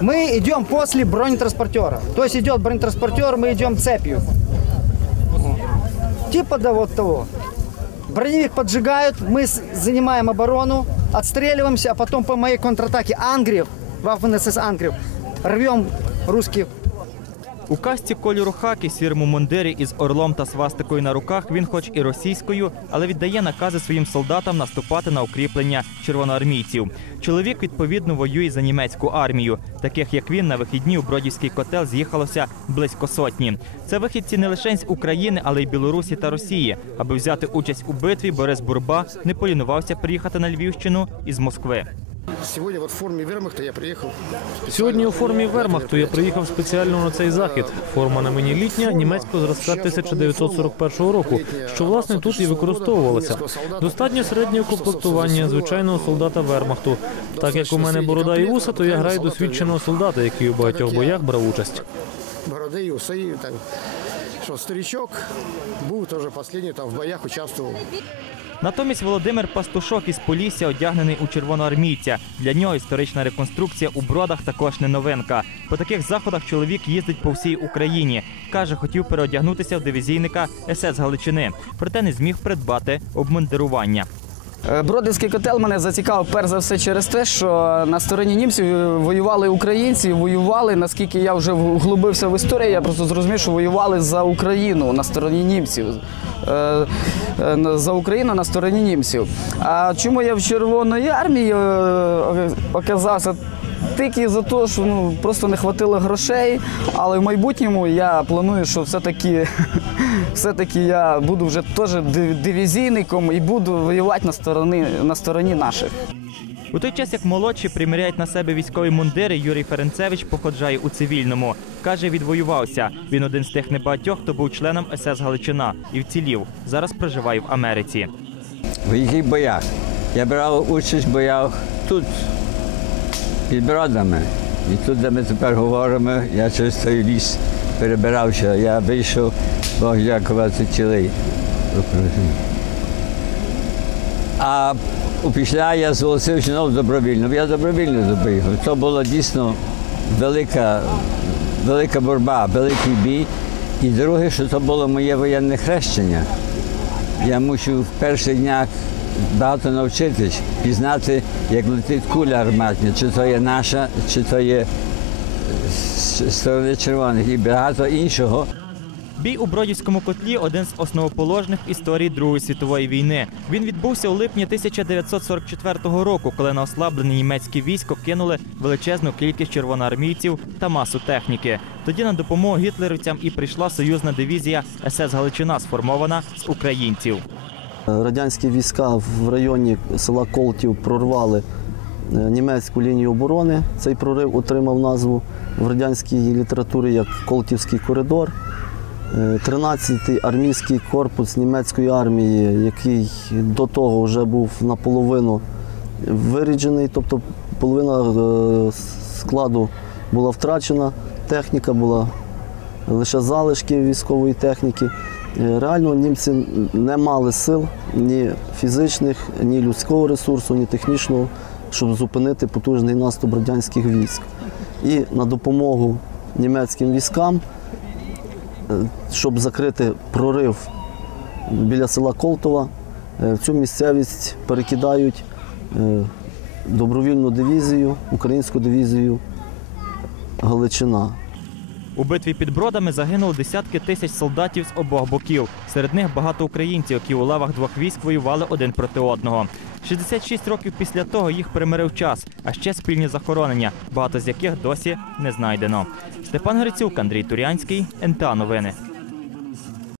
Мы идем после бронетранспортера. То есть идет бронетранспортер, мы идем цепью. Типа да вот того. Броневик поджигают, мы занимаем оборону, отстреливаемся, а потом по моей контратаке Ангрев, Waffen СС Ангрев, рвем русских У касті кольору хаки, сірому мундирі із орлом та свастикою на руках він, хоч і російською, але віддає накази своїм солдатам наступати на укріплення червоноармійців. Чоловік відповідно воює за німецьку армію. Таких як він на вихідні у Бродівський котел з'їхалося близько сотні. Це вихідці не лише з України, але й Білорусі та Росії. Аби взяти участь у битві, Борис Бурба не полінувався приїхати на Львівщину із Москви. Вот в форме вермахта я приехал. Сьогодні у формі Вермахту я приїхав спеціально на цей захід. Форма на мені літня німецького зразка 1941 року, що власне тут і використовувалася. Достатньо середнього комплектування звичайного солдата Вермахту. Так як у мене борода і вуса, то я граю досвідченого солдата, який у багатьох боях брав участь. Бороды и усы. и Так. Что, старичок був теж останній, там в боях участвував. Натомість Володимир Пастушок із Полісся одягнений у червоноармійця. Для нього історична реконструкція у бродах також не новинка. По таких заходах чоловік їздить по всій Україні. Каже, хотів переодягнутися в дивізійника СС Галичини, проте не зміг придбати обмундирування. Е, Бродівський котел мене зацікавив перш за все через те, що на стороні німців воювали українці, воювали. Наскільки я вже вглубився в історію, я просто зрозумів, що воювали за Україну на стороні німців. Е, е, За Україну на стороні німців. А чому я в Червоної армії оказався? Тільки за те, що ну, просто не хватило грошей, але в майбутньому я планую, що все-таки, все-таки я буду вже теж дивізійником і буду воювати на стороні, на стороні наших. У той час, як молодші приміряють на себе військові мундири, Юрій Ференцевич походжає у цивільному. Каже, відвоювався. Він один з тих небагатьох, хто був членом СС Галичина і вцілів. Зараз проживає в Америці. В яких боях? Я брав участь в боях тут, під Бродами. І тут, де ми тепер говоримо, я через той ліс перебирався. Я вийшов, Бог дякувати, цілий. А після я зголосився знову добровільно. Я добровільно поїхав. Це була дійсно велика, велика боротьба, великий бій. І друге, що це було моє воєнне хрещення. Я мусив в перших днях багато навчитись, пізнати, як летить куля арматня, чи то є наша, чи то є сторони червоних і багато іншого. Бій у Бродівському котлі один з основоположних в історії Другої світової війни. Він відбувся у липні 1944 року, коли на ослаблене німецьке військо кинули величезну кількість червоноармійців та масу техніки. Тоді на допомогу гітлерівцям і прийшла союзна дивізія СС Галичина, сформована з українців. Радянські війська в районі села Колтів прорвали е, німецьку лінію оборони. Цей прорив отримав назву в радянській літературі як Колтівський коридор. Е, 13-й армійський корпус німецької армії, який до того вже був наполовину виріджений, тобто половина е, складу була втрачена, техніка була лише залишки військової техніки. Е, Реально німці не мали сил ні фізичних, ні людського ресурсу, ні технічного, щоб зупинити потужний наступ радянських військ. І на допомогу німецьким військам, е, щоб закрити прорив біля села Колтова, е, в цю місцевість перекидають добровільну дивізію, українську дивізію Галичина. У битві під бродами загинули десятки тисяч солдатів з обох боків. Серед них багато українців, які у лавах двох військ воювали один проти одного. 66 років після того їх примирив час, а ще спільні захоронення, багато з яких досі не знайдено. Степан Грицюк, Андрій Турянський, НТА Новини.